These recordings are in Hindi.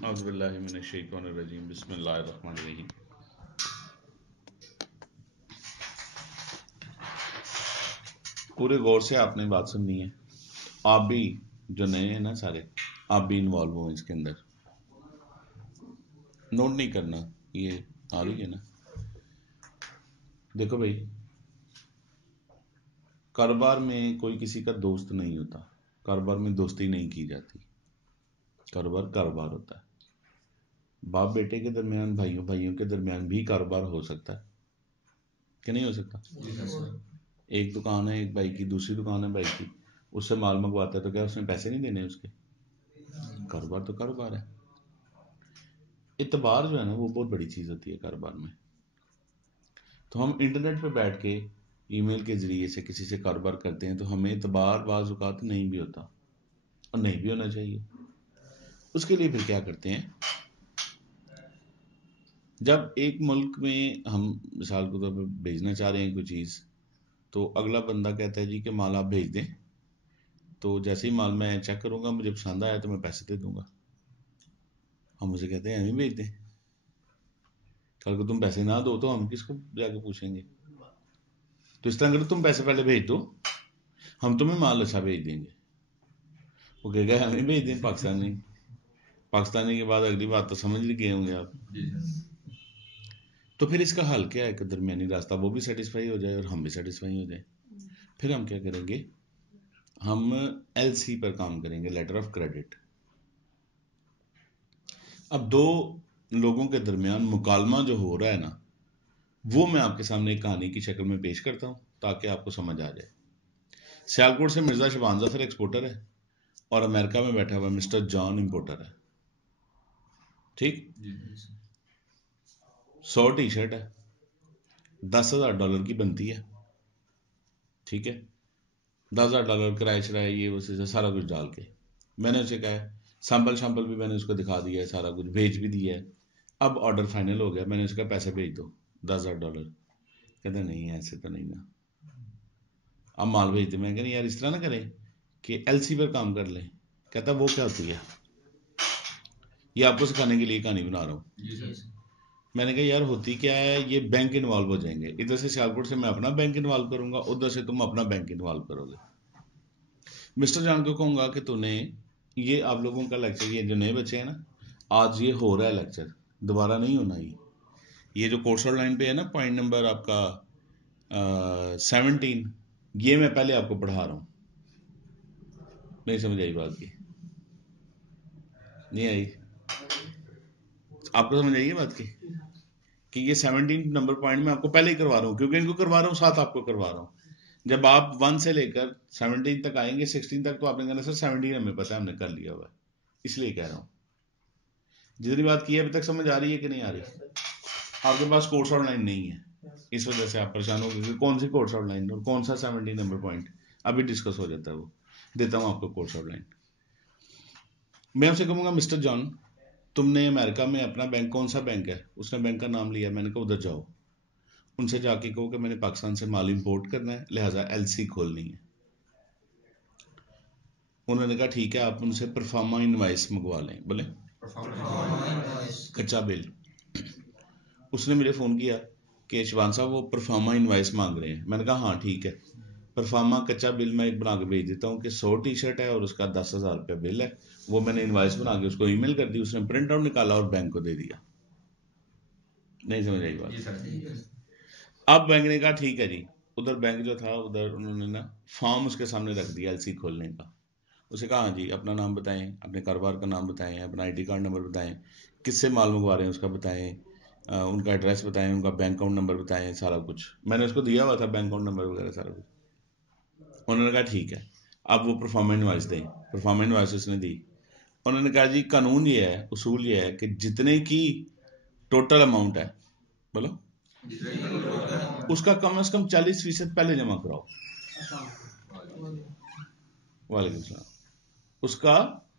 औज़ुबिल्लाहि मिनश्शैतानिर्रजीम बिस्मिल्लाहिर्रहमानिर्रहीम। पूरे गौर से आपने बात सुननी है। आप भी जो नए हैं ना सारे, आप भी इन्वॉल्व हो इसके अंदर। नोट नहीं करना, ये आ रही है ना। देखो भाई, कारोबार में कोई किसी का दोस्त नहीं होता, कारोबार में दोस्ती नहीं की जाती। कारोबार कारोबार होता है। बाप बेटे के दरमियान, भाइयों भाइयों के दरमियान भी कारोबार हो सकता है कि नहीं हो सकता? एक दुकान है एक भाई की, दूसरी दुकान है भाई की, उससे माल मंगवाता है तो क्या उसने पैसे नहीं देने उसके? कारोबार तो कारोबार है। इतबार जो है ना वो बहुत बड़ी चीज़ होती है कारोबार में। तो हम इंटरनेट पे बैठ के ईमेल के ज़रिए से किसी से कारोबार करते हैं तो हमें इतबार बाज़ औक़ात नहीं भी होता और नहीं भी होना चाहिए। उसके लिए फिर क्या करते हैं, जब एक मुल्क में हम मिसाल के तौर पर भेजना चाह रहे हैं कोई चीज़, तो अगला बंदा कहता है जी कि माल आप भेज दें, तो जैसे ही माल मैं चेक करूँगा मुझे पसंद आया तो मैं पैसे दे दूँगा। हम उसे कहते हैं हमें भेज दें। कल को तुम पैसे ना दो तो हम किसको जाके पूछेंगे? तो इस तरह करो, तुम पैसे पहले भेज दो, हम तुम्हें माल अच्छा भेज देंगे। वो कहेगा हमें भेज दें पाकिस्तानी। पाकिस्तानी के बाद अगली बात तो समझ ही गए होंगे आप। तो फिर इसका हल क्या है कि दरमियानी रास्ता, वो भी सेटिस्फाई हो जाए और हम भी सेटिस्फाई हो जाए। फिर हम क्या करेंगे, हम एलसी पर काम करेंगे, लेटर ऑफ क्रेडिट। अब दो लोगों के दरमियान मुकालमा जो हो रहा है ना, वो मैं आपके सामने एक कहानी की शक्ल में पेश करता हूं ताकि आपको समझ आ जाए। सियालकोट से मिर्जा शबान जफर एक्सपोर्टर है और अमेरिका में बैठा हुआ मिस्टर जॉन इंपोर्टर है। ठीक, 100 टी शर्ट है, $10,000 की बनती है। ठीक है, $10,000 किराया शराया ये वो से सारा कुछ डाल के मैंने उसे कहा, सैंपल शैम्पल भी मैंने उसको दिखा दिया है, सारा कुछ भेज भी दिया है। अब ऑर्डर फाइनल हो गया, मैंने उसका पैसे भेज दो $10,000। कहते नहीं ऐसे तो नहीं ना, अब माल भेज दे। मैं कहना यार इस तरह ना करें कि एलसी पर काम कर लें। कहता वो क्या होती है? ये आपको सिखाने के लिए कहानी बना रहा हूँ। मैंने कहा यार होती क्या है, ये बैंक इन्वॉल्व हो जाएंगे। इधर से सियालकोट से मैं अपना बैंक इन्वॉल्व करूंगा, उधर से तुम अपना बैंक इन्वॉल्व करोगे। मिस्टर जान को कहूंगा कि तूने ये आप लोगों का लेक्चर, ये जो नए बच्चे हैं ना, आज ये हो रहा है लेक्चर, दोबारा नहीं होना। ये जो कोर्स लाइन पे है ना, पॉइंट नंबर आपका 17, ये मैं पहले आपको पढ़ा रहा हूँ। नहीं समझ आई बात की? नहीं आई? आपको समझ आई बात की कि ये 17 नंबर पॉइंट मैं आपको पहले ही करवा रहा हूँ, क्योंकि इनको करवा रहा हूँ साथ आपको करवा रहा हूँ। जब आप 1 से लेकर 17 तक आएंगे, 16 तक, तो आपने कहना सर 17 हमें पता है, हमने कर लिया हुआ है, इसलिए कह रहा हूँ। जितनी बात की है अभी तक समझ आ रही है कि नहीं आ रही? आपके पास कोर्स आउटलाइन नहीं है, इस वजह से आप परेशान हो गए कि कौन सी कोर्स आउटलाइन और कौन सा 17 नंबर पॉइंट। अभी डिस्कस हो जाता है वो। देता हूँ आपको कोर्स आउटलाइन। मैं उसे कहूँगा मिस्टर जॉन, तुमने अमेरिका में अपना बैंक, कौन सा बैंक है? उसने बैंक का नाम लिया। मैंने कहा उधर जाओ, उनसे जाके कहो कि मैंने पाकिस्तान से माल इंपोर्ट करना है, लिहाजा एलसी खोलनी है। उन्होंने कहा ठीक है, आप उनसे परफॉर्मा इनवाइस मंगवा लें। बोले कच्चा बिल। उसने मुझे फ़ोन किया कि शबान साहब वो परफॉर्मा इनवाइस मांग रहे हैं। मैंने कहा हाँ ठीक है, परफॉर्मा कच्चा बिल मैं एक बना के भेज देता हूँ कि 100 टी शर्ट है और उसका $10,000 बिल है। वो मैंने इनवाइस बना के उसको ईमेल कर दी, उसने प्रिंट आउट निकाला और बैंक को दे दिया। नहीं समझ आई बात? अब बैंक ने कहा ठीक है जी। उधर बैंक जो था, उधर उन्होंने ना फॉर्म उसके सामने रख दिया एलसी खोलने का। उसे कहा हाँ जी, अपना नाम बताएं, अपने कारोबार का नाम बताएं, अपना आईडी कार्ड नंबर बताएं, किससे माल मंगवा रहे हैं उसका बताएं, उनका एड्रेस बताएं, उनका बैंक अकाउंट नंबर बताएं, सारा कुछ मैंने उसको दिया हुआ था, बैंक अकाउंट नंबर वगैरह सारा कुछ। उन्होंने कहा ठीक है, अब वो परफॉर्मेंस इनवाइस दें। परफॉर्मेंस इनवाइस उसने दी। उन्होंने कहा जी कानून ये है, उसूल ये है कि जितने की टोटल अमाउंट है, बोलो, उसका कम से कम 40% पहले जमा कराओ। वालेकुम सलाम। उसका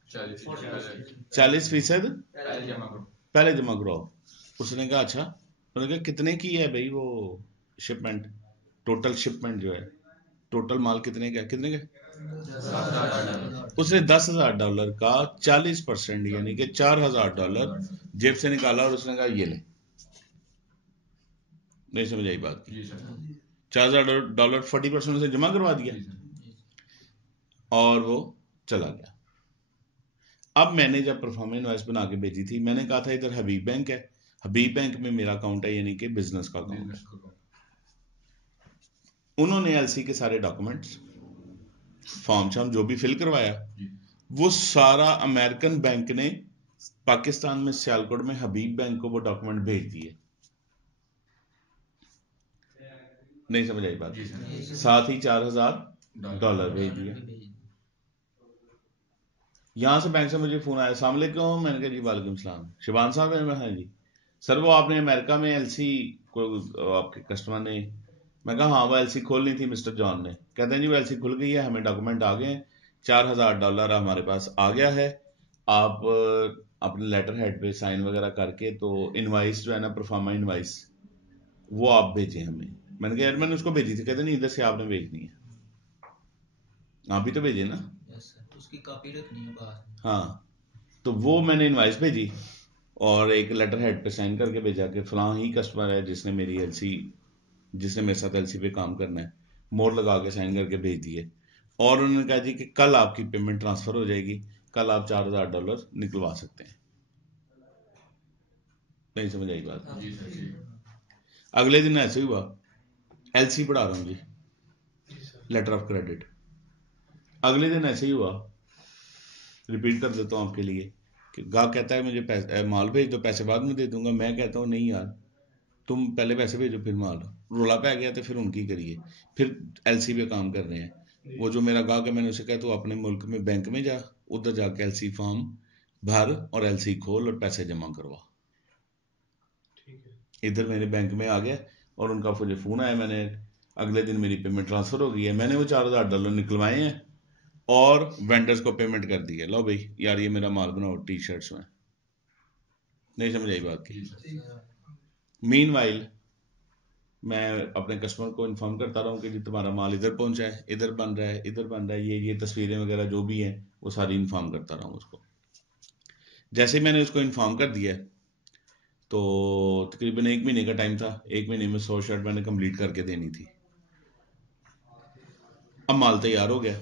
40% पहले जमा कराओ। उसने कहा अच्छा। उन्होंने कहा कितने की है भाई वो शिपमेंट, टोटल शिपमेंट जो है, टोटल माल कितने का, कितने का? उसने $10,000 का 40% यानी कि $4,000 जेब से निकाला और उसने कहा ये ले। नहीं समझ आई बात की? $4,000 40% से जमा करवा दिया और वो चला गया। अब मैंने जब परफॉर्मेंस इनवॉइस बना के भेजी थी, मैंने कहा था इधर हबीब बैंक है, हबीब बैंक में मेरा अकाउंट है यानी कि बिजनेस का अकाउंट है। उन्होंने एलसी के सारे डॉक्यूमेंट्स फॉर्म शाम जो भी फिल करवाया वो सारा अमेरिकन बैंक ने पाकिस्तान में सियालकोट में हबीब बैंक को वो डॉक्यूमेंट भेज दिए। नहीं समझ आई बात? साथ ही $4,000 भेज दिया। यहां से बैंक से मुझे फोन आया, अस्सलाम वालेकुम। मैंने कहा जी वालेकुम सलाम, शिबान साहब है? हाँ जी सर, वो आपने अमेरिका में एलसी को आपके कस्टमर ने, मैं कहा हाँ वो एलसी खोलनी थी मिस्टर जॉन ने। कहते हैं जी वो एलसी खुल गई है, हमें डॉक्यूमेंट आ गए हैं, $4,000 हमारे पास आ गया है, आप अपने लेटर हेड पे साइन वगैरह करके तो इनवाइस जो है ना प्रोफार्मा इनवाइस वो आप भेजें हमें। मैंने कहा यार मैंने उसको भेजी थी। कहते नहीं इधर से आपने भेजनी है, आप भी तो भेजे ना। उसकी कॉपी रखनी है पास। हाँ तो वो मैंने इनवाइस भेजी और एक लेटर हेड पे साइन करके भेजा कि फलां ही कस्टमर है जिसने मेरी एलसी, जिसने मेरे साथ एलसी पे काम करना है, मोर लगा के साइन करके भेज दिए। और उन्होंने कहा जी कि कल आपकी पेमेंट ट्रांसफर हो जाएगी, कल आप $4,000 निकलवा सकते हैं। नहीं समझ आई बात? अगले दिन ऐसे हुआ, एलसी पढ़ा रहा हूँ जी, लेटर ऑफ क्रेडिट। अगले दिन ऐसे ही हुआ, रिपीट कर देता हूँ आपके लिए, कि गाहक कहता है मुझे पैसे माल भेज दो, पैसे बाद में दे दूंगा। मैं कहता हूँ नहीं यार, तुम पहले पैसे भेजो फिर माल। रोला पै गया तो फिर उनकी करिए, फिर एलसी पे काम कर रहे हैं। वो जो मेरा गाहक है मैंने उसे कहा तो अपने मुल्क में बैंक में जा, उधर जाके एलसी फॉर्म भर और एलसी खोल और पैसे जमा करवा। इधर मेरे बैंक में आ गया और उनका मुझे फोन आया, मैंने अगले दिन मेरी पेमेंट ट्रांसफर हो गई है, मैंने वो $4,000 निकलवाए हैं और वेंडर्स को पेमेंट कर दी है। लो भाई यार ये मेरा माल बनाओ टी शर्ट्स में। नहीं समझ आई बात की? मीनवाइल मैं अपने कस्टमर को इन्फॉर्म करता रहा हूँ कि जी तुम्हारा माल इधर पहुंचा है, इधर बन रहा है, इधर बन रहा है, ये तस्वीरें वगैरह जो भी हैं वो सारी इन्फॉर्म करता रहा हूँ उसको। जैसे ही मैंने उसको इन्फॉर्म कर दिया तो तकरीबन 1 महीने का टाइम था, 1 महीने में 100 शर्ट मैंने कंप्लीट करके देनी थी। अब माल तैयार हो गया,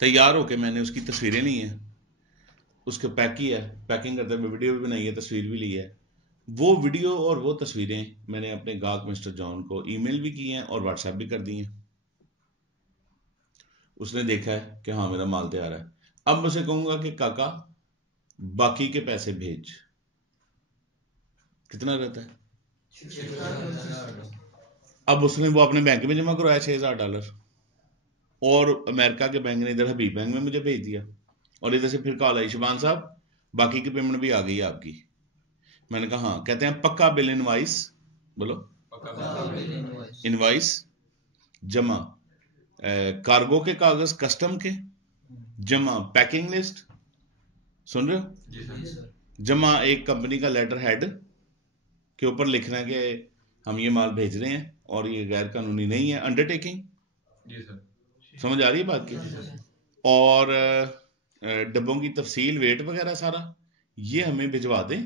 तैयार होके मैंने उसकी तस्वीरें ली हैं, उसको पैक किया, पैकिंग करते हुए वीडियो भी बनाई है, तस्वीर भी ली है। वो वीडियो और वो तस्वीरें मैंने अपने गाहक मिस्टर जॉन को ईमेल भी की हैं और व्हाट्सएप भी कर दी हैं। उसने देखा है कि हाँ मेरा माल तैयार है। अब मैं उसे कहूंगा कि काका बाकी के पैसे भेज। कितना रहता है? अब उसने वो अपने बैंक में जमा करवाया $6,000 और अमेरिका के बैंक ने इधर हबीब बैंक में मुझे भेज दिया। और इधर से फिर कॉल आई, शिबान साहब बाकी की पेमेंट भी आ गई है आपकी। मैंने कहा हाँ। कहते हैं पक्का बिल इनवाइस, बोलो इनवाइस जमा, कार्गो के कागज कस्टम के जमा, पैकिंग लिस्ट, सुन रहे हो, जमा एक कंपनी का लेटर हेड के ऊपर लिखना है कि हम ये माल भेज रहे हैं और ये गैर कानूनी नहीं है, अंडरटेकिंग। समझ आ रही है बात की? और डब्बों की तफसील, वेट वगैरह सारा ये हमें भिजवा दें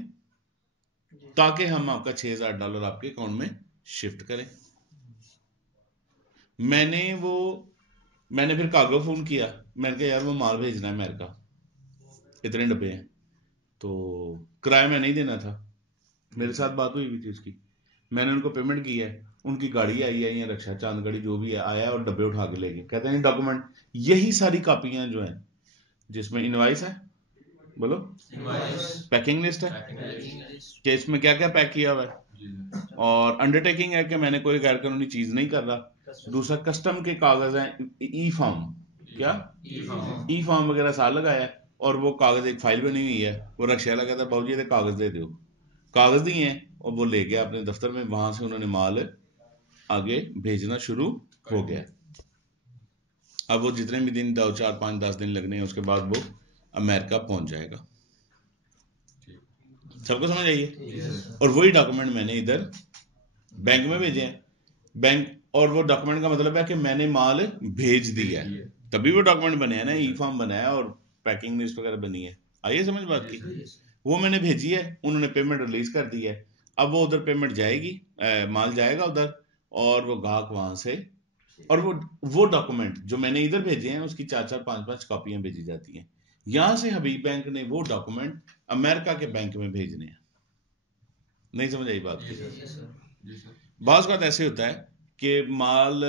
ताकि हम आपका $6,000 आपके अकाउंट में शिफ्ट करें। मैंने फिर कार्गो फोन किया, मैंने कहा यार वो माल भेजना है अमेरिका, इतने डब्बे हैं, तो किराया मैं नहीं देना था। मेरे साथ बात हुई थी उसकी, मैंने उनको पेमेंट की है, उनकी गाड़ी आई है या रक्षा चांद गाड़ी जो भी है आया और डब्बे उठा के ले गए। कहते हैं डॉक्यूमेंट यही सारी कापियां जो हैं जिसमें इनवाइस है, बोलो पैकिंग लिस्ट है कि इसमें क्या क्या पैक किया हुआ है, और अंडरटेकिंग है कि मैंने कोई गैर कानूनी चीज नहीं कर रहा। दूसरा कस्टम के कागज हैं, ई फॉर्म, क्या ई फॉर्म वगैरह साल लगाया है, और वो कागज एक फाइल बनी हुई है, वो रक्षा लगा था, बाबू जी कागज दे दो, कागज दिए हैं और वो ले गया अपने दफ्तर में। वहां से उन्होंने माल आगे भेजना शुरू हो गया। अब वो जितने भी दिन 2, 4, 5, 10 दिन लगने हैं उसके बाद वो अमेरिका पहुंच जाएगा। सबको समझ आइए? और वही डॉक्यूमेंट मैंने इधर बैंक में भेजे हैं, बैंक, और वो डॉक्यूमेंट का मतलब है कि मैंने माल भेज दिया है, तभी वो डॉक्यूमेंट बने हैं ना, ई फॉर्म बना है और पैकिंग लिस्ट वगैरह बनी है। आइए समझ बात की। वो मैंने भेजी है, उन्होंने पेमेंट रिलीज कर दी है। अब वो उधर पेमेंट जाएगी, माल जाएगा उधर, और वो ग्राहक वहां से, और वो डॉक्यूमेंट जो मैंने इधर भेजे हैं उसकी 4-4 5-5 कॉपियां भेजी जाती हैं। यहां से हबीब बैंक ने वो डॉक्यूमेंट अमेरिका के बैंक में भेजने हैं। नहीं समझ आई बात की? बात ऐसे होता है कि माल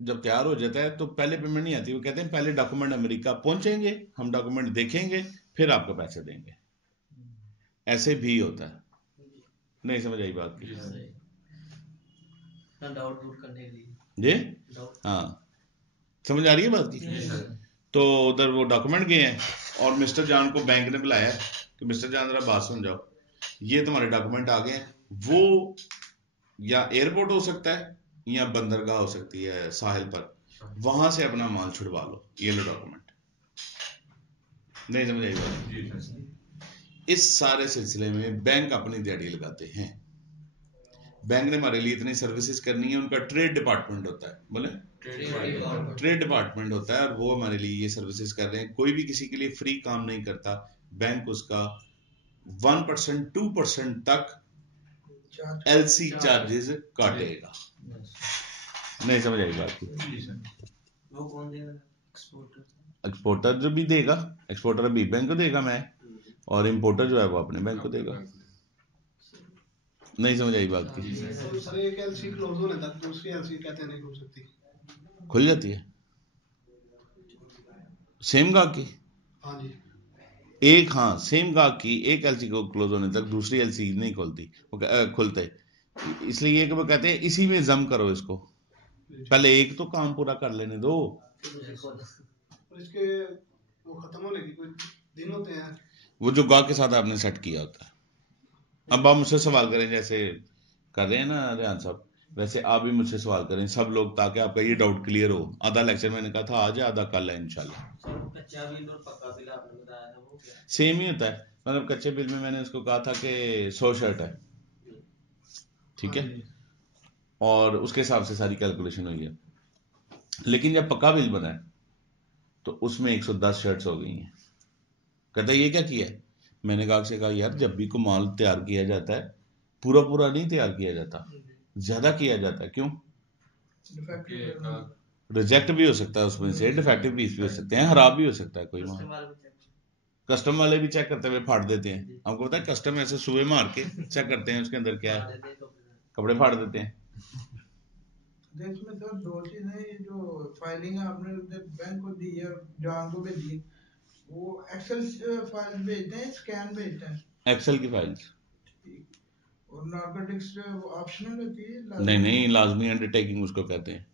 जब तैयार हो जाता है तो पहले पेमेंट नहीं आती, वो कहते हैं पहले डॉक्यूमेंट अमेरिका पहुंचेंगे, हम डॉक्यूमेंट देखेंगे, फिर आपको पैसे देंगे। ऐसे भी होता है। नहीं समझ आई बात की? डाउट दूर करने के लिए जी हाँ, समझ आ रही है बात की? तो उधर वो डॉक्यूमेंट गए हैं और मिस्टर जान को बैंक ने बुलाया कि मिस्टर जान जरा बात सुन जाओ, ये तुम्हारे डॉक्यूमेंट आ गए हैं। वो या एयरपोर्ट हो सकता है या बंदरगाह हो सकती है साहिल पर, वहां से अपना माल छुड़वा लो, ये लो डॉक्यूमेंट। नहीं समझ आई बात? इस सारे सिलसिले में बैंक अपनी दिहाड़ी लगाते हैं। बैंक ने हमारे लिए इतनी सर्विसेज करनी है, उनका ट्रेड डिपार्टमेंट होता है, बोले ट्रेड डिपार्टमेंट होता है, और वो हमारे लिए ये सर्विसेज कर रहे हैं। कोई भी किसी के लिए फ्री काम नहीं करता। बैंक उसका 1% 2% तक एलसी चार्जेस काटेगा। नहीं समझ आई बात की? वो कौन देगा? एक्सपोर्टर जो भी देगा, एक्सपोर्टर अभी बैंक को देगा मैं, और इंपोर्टर जो है वो अपने बैंक को देगा। नहीं समझ आई बात की? तो सर एक एलसी क्लोज होने तक दूसरी एलसी कहते नहीं खुल सकती? खुल जाती है सेम गाहक की। हाँ जी। एक, हाँ सेम गाहक की एक एलसी को क्लोज होने तक दूसरी एलसी नहीं खुलती, वो खुलते इसलिए कि वो कहते हैं इसी में जम करो इसको, पहले एक तो काम पूरा कर लेने दो। इसके वो खत्म होने की कोई दिन होते हैं? वो जो गाहक के साथ आपने सेट किया होता है। अब आप मुझसे सवाल करें जैसे कर रहे हैं ना रेहान साहब, वैसे आप भी मुझसे सवाल करें सब लोग, ताकि आपका ये डाउट क्लियर हो। आधा लेक्चर मैंने कहा था आज है, आधा कल है इंशाल्लाह। कच्चा बिल और पक्का बिल आपने बताया था, वो क्या सेम ही होता है। मतलब कच्चे बिल में मैंने उसको कहा था कि 100 शर्ट है, ठीक है, और उसके हिसाब से सारी कैलकुलेशन हुई है। लेकिन जब पक्का बिल बना है तो उसमें 110 शर्ट्स हो गई हैं। कहता ये क्या किया है? मैंने कहा से कहा यार जब भी को माल तैयार किया जाता है पूरा पूरा नहीं तैयार किया जाता, ज्यादा किया जाता है। क्यों? रिजेक्ट भी हो सकता है उसमें से, डिफेक्टिव पीस भी हो सकते हैं, खराब भी हो सकता है कोई माल। कस्टम वाले भी चेक करते हुए फाड़ देते हैं। आपको पता है कस्टम ऐसे सुए मार के चेक करते हैं उसके अंदर क्या है, कपड़े फाड़ देते हैं। इसमें सर दो चीजें, ये जो फाइलिंग आपने बैंक को दी है जान को भी दी, वो एक्सेल फाइल भेजते हैं, स्कैन भेजते हैं? एक्सेल की फाइल्स। और नार्कोटिक्स ऑप्शनल होती है? नहीं लाजमी अंडरटेकिंग उसको कहते हैं,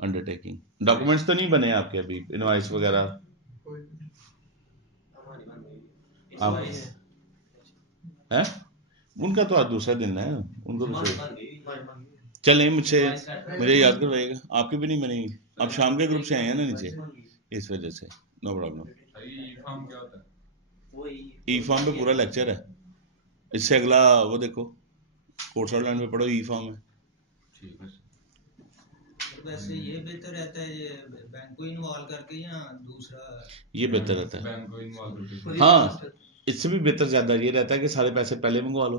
अंडरटेकिंग। डॉक्यूमेंट्स तो नहीं बने आपके अभी, इनवॉइस वगैरह आप है? उनका तो आज दूसरा दिन है, उनको तो चलें मुझे याद करवाइएगा। आपकी भी नहीं बनी, आप शाम के ग्रुप से आए हैं ना नीचे, इस वजह से। No problem. ई फॉर्म पे पूरा लेक्चर है, इससे अगला वो देखो कोर्स आउटलाइन में पढ़ो, ई फॉर्म है। वैसे ये बेहतर रहता है ये बैंक को इन्वॉल्व करके या दूसरा? ये बेहतर रहता है बैंक को इन्वॉल्व करके। हाँ, इससे भी बेहतर ज्यादा ये रहता है कि सारे पैसे पहले मंगवा लो।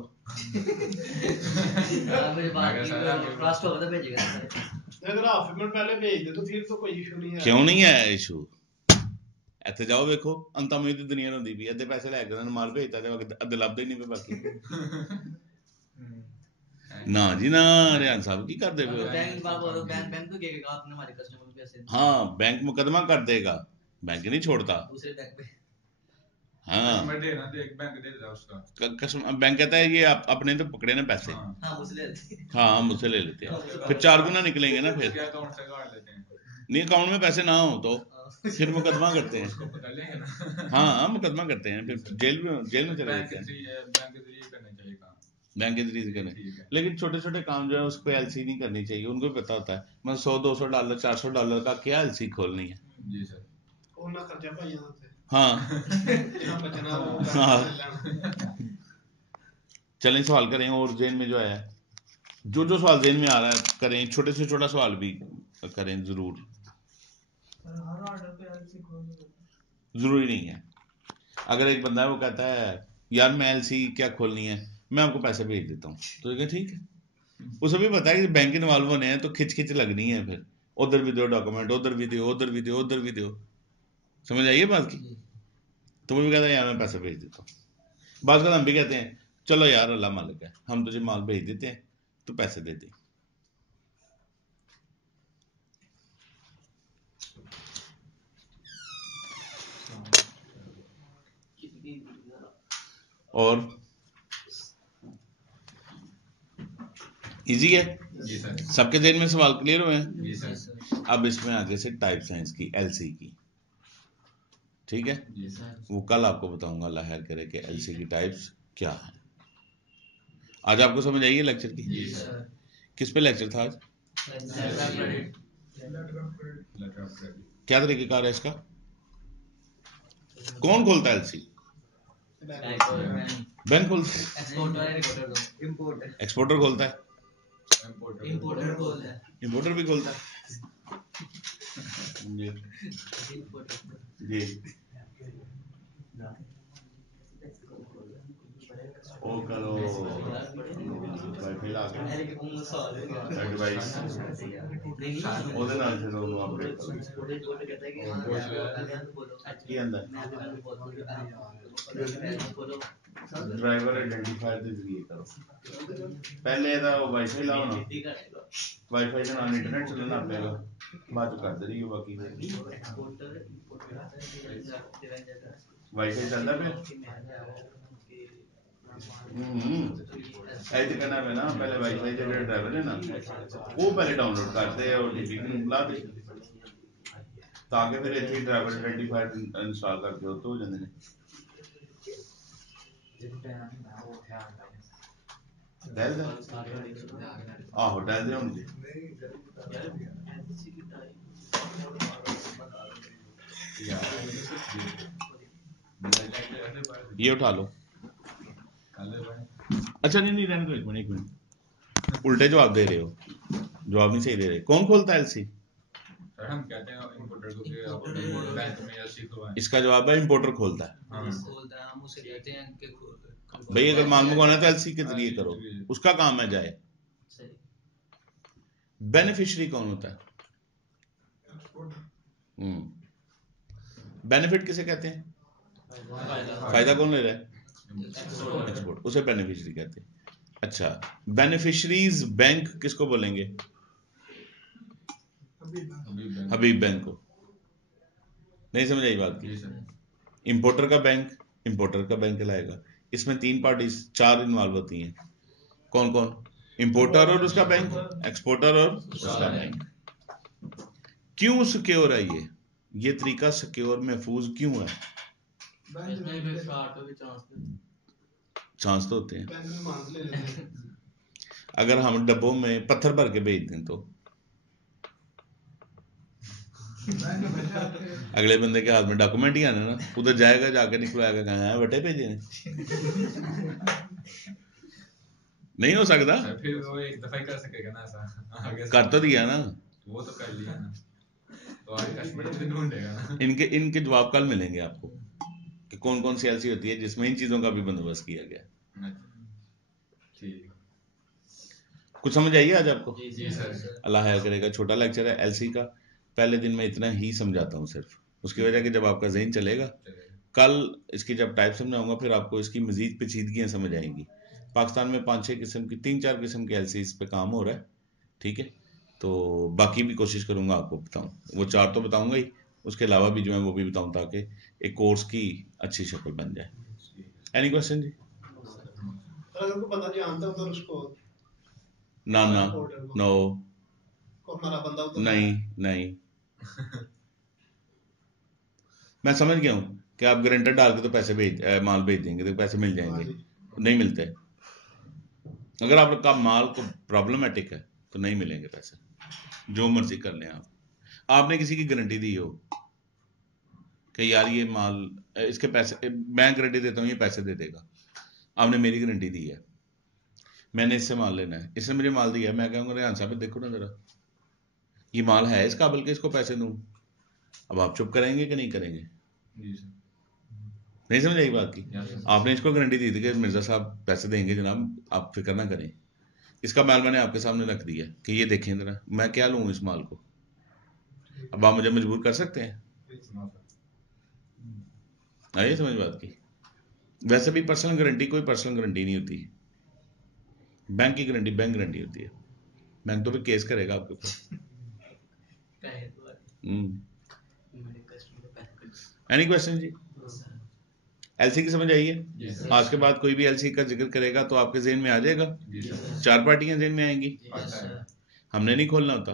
अगर हाफ पेमेंट पहले भेज दे तो फिर तो कोई इशू नहीं है। क्यों नहीं है इशू? ਇੱਥੇ ਜਾਓ ਵੇਖੋ ਅੰਤਾਮਈ ਦੀ ਦੁਨੀਆ ਹੁੰਦੀ ਵੀ ਅੱਧੇ ਪੈਸੇ ਲੈ ਕੇ ਉਹਨਾਂ ਨੂੰ ਮਾਲ ਭੇਜਤਾ ਤੇ ਅੱਧੇ ਲੱਭਦੇ ਹੀ ਨਹੀਂ ਪਏ ਬਾਕੀ। ना जी ना रेहान साहब की कर दे हाँ बैंक मुकदमा कर देगा, बैंक नहीं छोड़ता। हाँ बैंक कहता है ये अपने तो पकड़े ना पैसे, हाँ मुझसे ले लेते हैं, फिर 4 गुना निकलेंगे ना। फिर नहीं अकाउंट में पैसे ना हो तो फिर मुकदमा करते हैं। हाँ मुकदमा करते हैं, फिर जेल में चले जाते हैं। बैंक के जरिए करने, लेकिन छोटे छोटे काम जो है उसको एलसी नहीं करनी चाहिए। उनको भी पता होता है मतलब $100-200 $400 का क्या एलसी खोलनी है। जी सर, खोलना खर्चा भाई यहाँ से। हाँ चलें सवाल करें। और जेन में जो है जो सवाल जेन में आ रहा है करें, छोटे से छोटा सवाल भी करें जरूर। हर ऑर्डर पे एलसी खोलनी होती है। जरूरी नहीं है। अगर एक बंदा है वो कहता है यार मैं एलसी क्या खोलनी है, मैं आपको पैसे भेज देता हूँ, तो ये ठीक है। उसे भी पता है कि बैंक इन्वॉल्व होने हैं तो खिंच खिंच लगनी है, फिर उधर भी दो डॉक्यूमेंट, उधर भी दो, उधर भी दो, उधर भी दो। समझ आइए बात की। तो वो भी कहता है यार मैं पैसे भेज देता हूँ। बात हम भी कहते हैं चलो यार अल्लाह मालिक है, हम तुझे माल भेज देते हैं, तो पैसे दे दे। और इजी है, सबके जेन में सवाल क्लियर हुए हैं। अब इसमें आगे से टाइप्स हैं इसकी, एलसी की, ठीक है। वो कल आपको बताऊंगा अल्लाह खैर करे कि एलसी की टाइप्स क्या है। आज आपको समझ आई है लेक्चर की? किस पे लेक्चर था आज? क्या तरीकेकार है इसका? कौन खोलता है एलसी? बैंक खोलता है, एक्सपोर्टर खोलता है, इंपोर्टर भी खोलता है जी। ओ करो वाईफाई ला के एडवाइस ਉਹਦੇ ਨਾਲ ਫਿਰ ਉਹਨੂੰ ਅਪਡੇਟ ਕੀ ਆਂਦਾ ड्राइवर आइडेंटिफायर ਦੇ ਜ਼ਰੀਏ ਕਰੋ। ਪਹਿਲੇ ਇਹਦਾ ਵਾਈਫਾਈ ਲਾਓ ਨਾ, ਵਾਈਫਾਈ ਦੇ ਨਾਲ ਇੰਟਰਨੈਟ ਚੱਲਣ ਲੱਗ ਪਏਗਾ, ਬਾਅਦ ਚ ਕਰਦੇ ਰਹੀਓ ਬਾਕੀ। ਵਾਈਫਾਈ ਚੱਲਦਾ ਪਿਆ ऐसे करना है ना, पहले वाईफाई के जो ड्राइवर है ना वो पहले डाउनलोड करते हैं और डीपीपी में बुला दे, ताकि फिर इतनी ड्राइवर आइडेंटिफायर इंस्टॉल करके हो तो हो जाते हैं। डेल दे आहो डेल दे होंगे ये उठा लो। अच्छा नहीं रहने दो, एक मिनट उल्टे जवाब दे रहे हो, जवाब नहीं सही दे रहे। कौन खोलता है एलसी? हम कहते हैं इंपोर्टर को कि आप बैंक में एलसी खुलवाएं। इसका जवाब है इंपोर्टर खोलता है। हम उसे कहते हैं कि भाई अगर माल मंगवाना है तो एलसी के जरिए करो, उसका काम है जाए। बेनिफिशियरी कौन होता है? बेनिफिट किसे कहते हैं? फायदा कौन ले रहा है? एक्सपोर्ट, उसे बेनिफिशियरी कहते हैं। अच्छा, बेनिफिशरीज बैंक किसको बोलेंगे? हबीब बैंक को। नहीं समझ आई बात की? इंपोर्टर का बैंक इंपोर्टर का बैंक कहलाएगा। इसमें तीन पार्टीज चार इन्वॉल्व होती हैं। कौन कौन? इंपोर्टर और उसका बैंक, एक्सपोर्टर और उसका बैंक। क्यों सिक्योर है ये तरीका सिक्योर महफूज क्यों है? चांस तो होते हैं। अगर हम डब्बों में पत्थर भर के भेज दें तो अगले बंदे के हाथ में डॉक्यूमेंट ही आना ना, उधर जाएगा जाके निकलवाएगा, कहाँ है बटे भेजे नहीं हो सकता। फिर वो एक दफा ही कर सकेगा ना ऐसा, कर तो दिया ना, वो तो कर लिया ना, तो आगे कस्टमर तो ढूंढेगा ना। इनके जवाब कल मिलेंगे आपको कि कौन कौन सी एलसी होती है जिसमें इन चीजों का भी बंदोबस्त किया गया। ठीक, कुछ समझ आइए आज आपको? जी सर। अल्लाह खैर करेगा। छोटा लेक्चर है एलसी का, पहले दिन में इतना ही समझाता हूँ सिर्फ, उसकी वजह कि जब आपका ज़हन चलेगा कल इसकी जब टाइप समझाऊंगा फिर आपको इसकी मजीद पेचीदगियाँ समझ आएंगी। पाकिस्तान में 5-6 किस्म की 3-4 किस्म के एलसी पे काम हो रहा है, ठीक है। तो बाकी भी कोशिश करूंगा आपको बताऊं, वो 4 तो बताऊंगा ही, उसके अलावा भी जो है वो भी बताऊं ताकि एक कोर्स की अच्छी शक्ल बन जाए। एनी क्वेश्चन जी? अगर को पता जानता तो उसको ना नो को हमारा बंदा उधर नहीं मैं समझ गया हूं कि आप गारंटर डाल के तो पैसे माल भेज देंगे तो पैसे मिल जाएंगे, नहीं मिलते। अगर आपका माल को प्रॉब्लमेटिक है तो नहीं मिलेंगे पैसे, जो मर्जी कर लें आप। आपने किसी की गारंटी दी हो कि यार ये माल इसके पैसे, मैं गारंटी देता हूँ ये पैसे दे देगा, आपने मेरी गारंटी दी है, मैंने इससे माल लेना है, इसने मुझे माल दिया, मैं कहूँगा रेहान साहब देखो ना जरा ये माल है इस काबिल के इसको पैसे दूं, अब आप चुप करेंगे कि नहीं करेंगे? जी सर। नहीं समझ आई बात की? Yes, sir. आपने इसको गारंटी दी थी कि मिर्जा साहब पैसे देंगे जनाब, आप फिक्र ना करें। इसका माल मैंने आपके सामने रख दिया कि ये देखें जरा मैं क्या लूँ इस माल को। अब आप मुझे मजबूर कर सकते हैं? आइए समझ बात की। वैसे भी पर्सनल गारंटी कोई पर्सनल गारंटी नहीं होती, बैंक की गारंटी बैंक गारंटी होती है। बैंक तो भी केस करेगा आपके ऊपर। एनी क्वेश्चन जी? एलसी की समझ आई है? Yes, sir. आज के बाद कोई भी एलसी का जिक्र करेगा तो आपके जेहन में आ जाएगा। जी सर। 4 पार्टियां जेहन में आएंगी। आता है। हमने नहीं खोलना होता,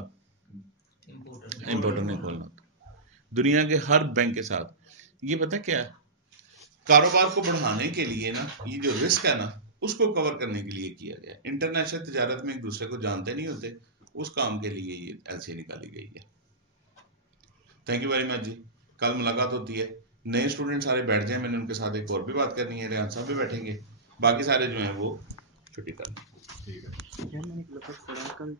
इम्पोर्टर इंपोर्टर नहीं खोलना होता। दुनिया के हर बैंक के साथ ये पता क्या है, कारोबार को बढ़ाने के लिए ना, ये जो रिस्क है ना उसको कवर करने के लिए किया गया। इंटरनेशनल तिजारत में एक दूसरे को जानते नहीं होते, उस काम के लिए ये एलसी निकाली गई है। थैंक यू वेरी मच जी। कल मुलाकात होती है। नए स्टूडेंट सारे बैठ जाएं, मैंने उनके साथ एक और भी बात करनी है। रेहान साहब भी बैठेंगे, बाकी सारे जो हैं वो छुट्टी कर लें। ठीक है। मैंने एक कल